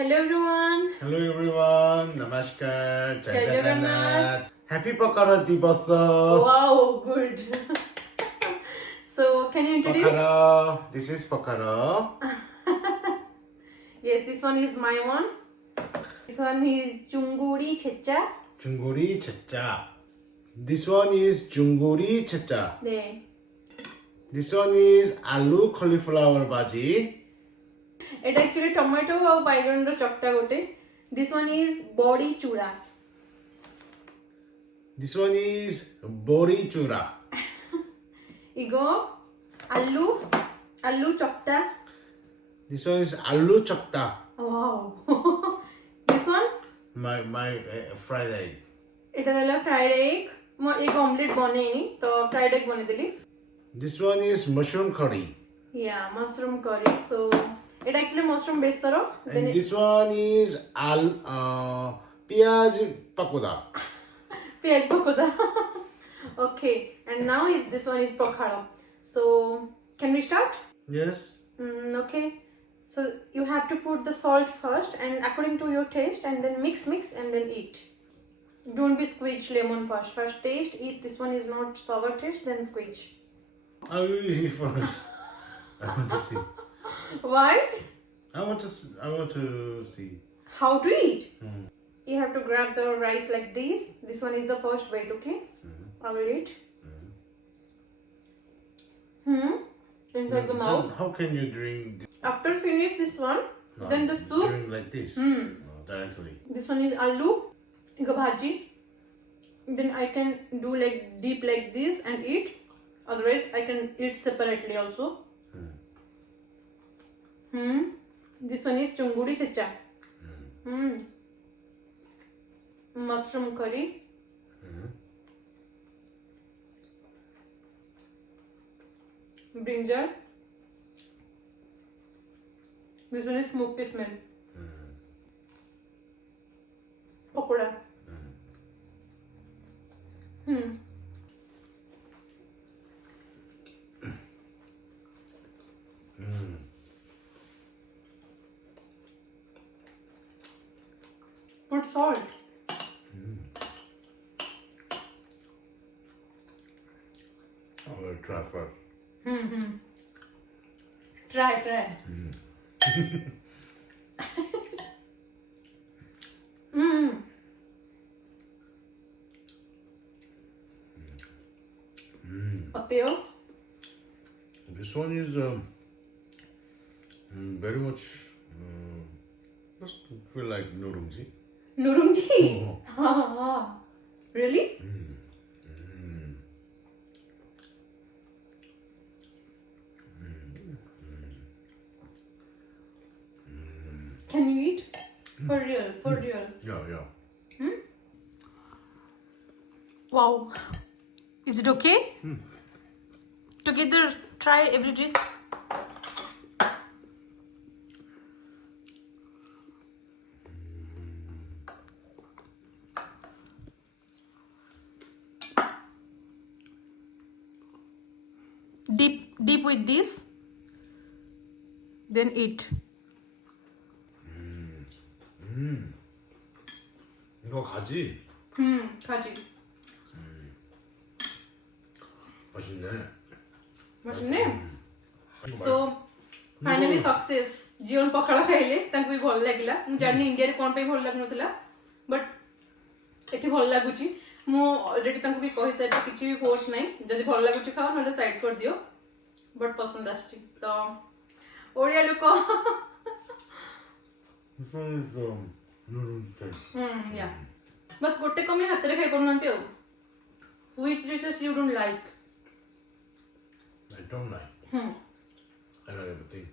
Hello everyone. Hello everyone. Namaskar. Jai Jai Jagannath. Happy Pakara Divasa. Wow, good. So, can you introduce? Pakara. This is Pakara. Yes, this one is my one. This one is Chunguri Checha. Junguri Chacha. This one is Junguri Chacha. 네. This one is Aloo Cauliflower Bhaji. এটা actually tomato ଆଉ ବାଇଗଣର ଚକଟା ଗୋଟେ. This one is body chura. This one is Bori Chura. 이거 알루 ଚକଟା. This one is Aloo Chapta. Wow. This one? My fried egg. এটা হলো fried egg. ମୁଁ ଏକ omelette ବନେଇନି ତ fried egg ବନେଇଦେଲି. This one is mushroom curry. Yeah, mushroom curry. So it actually mushroom besar. And this one is piyaj pakoda. Piyaj pakoda. Okay, and now this one is pakhara. So can we start? Yes. Okay. So you have to put the salt first and according to your taste, and then mix and then eat. Don't be squeeze lemon first. First taste, eat. This one is not sour taste, then squeeze. I will eat first. I want to see. Why? I want to see. How to eat? You have to grab the rice like this. This one is the first bite, okay? I will eat. Inside the mouth. Then how can you drink? After finish this one, then the soup. Drink like this. Directly. This one is aloo, ika bhaji. Then I can do like deep like this and eat. Otherwise, I can eat separately also. This one is chunguri checha. Mushroom curry. Brinjal. This one is smoky smell. Pakoda. Put salt. I will try first. Try. 어때요? This one is very much. Just feel like nurungji. 누룽지? Really? Can you eat? For real. Yeah. Wow. Is it okay? Together, try every dish. Deep with this. Then eat. 이거 가지? 가지. 맛있네. 맛있네. So finally success. जीवन पकड़ा खाइले तांको भी भल लागिला मु जानि India रे कोन पे भल लागनथला बट एठी भल लागुची मु ऑलरेडी तांको भी कहि साइड किछि भी फोर्स नै जदी भल लागुची खाओ नले साइड कर दियो बट पसंद आछी तो ओडिया लोक या बस गोटे कमी हाथ रे खाइ परनंती हो which dishes you don't like? I don't like. I like everything.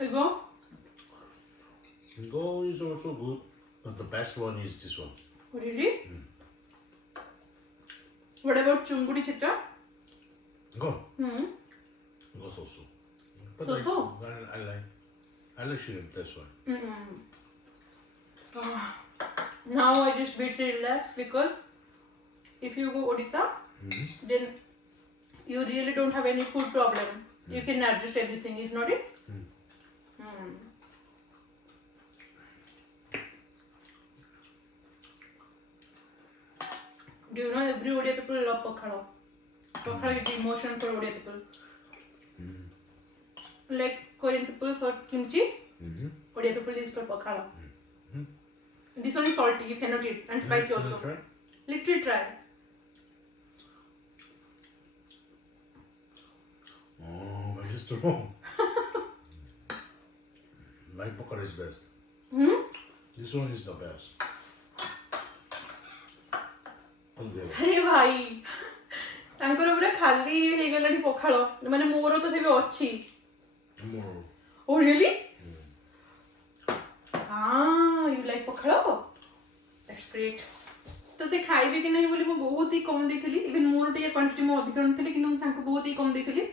이거 is also good, but the best one is this one. really? What about chunguri chetta? 이거? 이거 소스. 소스? I like shrimp, that's why. Now I just bit relax because if you go Odisha, then you really don't have any food problem. You can adjust everything, is not it? Do you know every Odia people love Pakhalo? Pakhalo is the emotion for Odia people. Like Korean people for kimchi, Odia people is for Pakhalo. This one is salty, you cannot eat, and spicy also. Literally try. Oh, very strong. My pakora is best. This one is the best. अरे भाई तांकर पूरा खाली हे गलानी पखालो माने मोर तो थेबे अछि oh really हां you like पखालो that's great तो से खाइबे कि नहीं बोली मैं बहुत ही कम देथिली इवन मोर टिके क्वांटिटी में अधिक नथिली कि तांको बहुत ही कम देथिली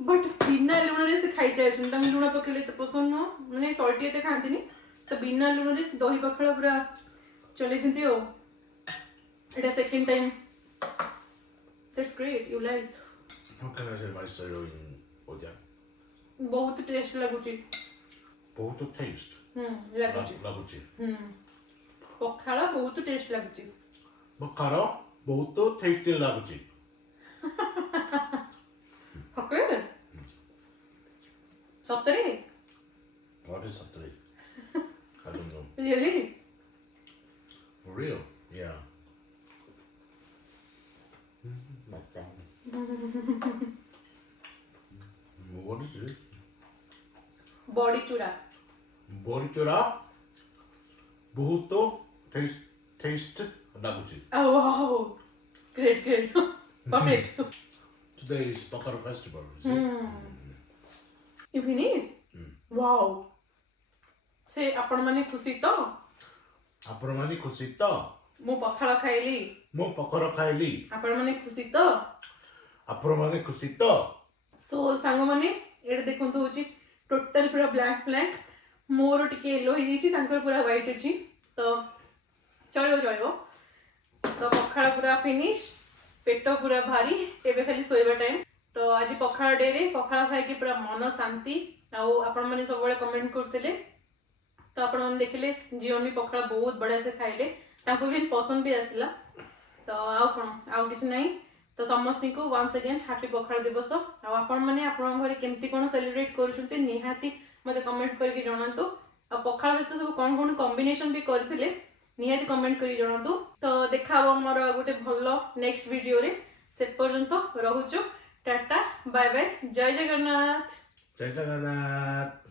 बट बिना लूण रे से खाइ जाय छन तांको लूण पकेले तो पसंद न माने सॉल्टी एते खांतिनी तो बिना लूण रे दही पखालो पूरा चले छंती ओ It is second time. That's great. You like? How can I say my style in Odia? बहुत टेस्ट लगुची. बहुत taste. लगुची. लगुची. पखाला बहुत टेस्ट लगुची. पखाला बहुत tasty लगुची. Okay. Sattari. What is Sattari? I don't know. Really? For real? Yeah. What is it? Body chura. Body chura. बहुत taste लगुची. Oh wow. Great. Perfect. Today is Pakara Festival. You finish? Wow. Say आपण माने खुशी तो? आपण माने खुशी तो? मो पखाला खाइली. मो पखाला खाइली. आपण माने खुशी तो? आपण माने खुशी तो? सो सांग माने एड देखंतु होची टोटल पूरा ब्लैक मोर टिके येलो ही दैछि तांकर पूरा व्हाइट अछि तो चलियो तो पखाला पूरा फिनिश पेट पूरा भारी एबे खाली सोइबा टाइम तो आज पखाला डे रे पखाला खाइ के पूरा मन शांति आ आपण माने सब बळे कमेंट करथिले तो आपण माने देखिले जीवन पखाला बहुत बढ़िया से खाइले तांको भी पसंद भी आसिला तो आउ किछ नहीं तो समस्त को वंस अगेन हैप्पी पखाला दिवस आपण माने आपण घरे केमती कोन सेलिब्रेट करूछन्ते निहाती मते कमेंट करके जणांतु आ पखाला सहित सब कोन कॉम्बिनेशन भी करथिले निहाती कमेंट करी जणांतु तो देखाबो हमर गोटे भलो नेक्स्ट वीडियो रे से पर्यंत रहूछु टाटा बाय बाय जय जगन्नाथ जय जगन्नाथ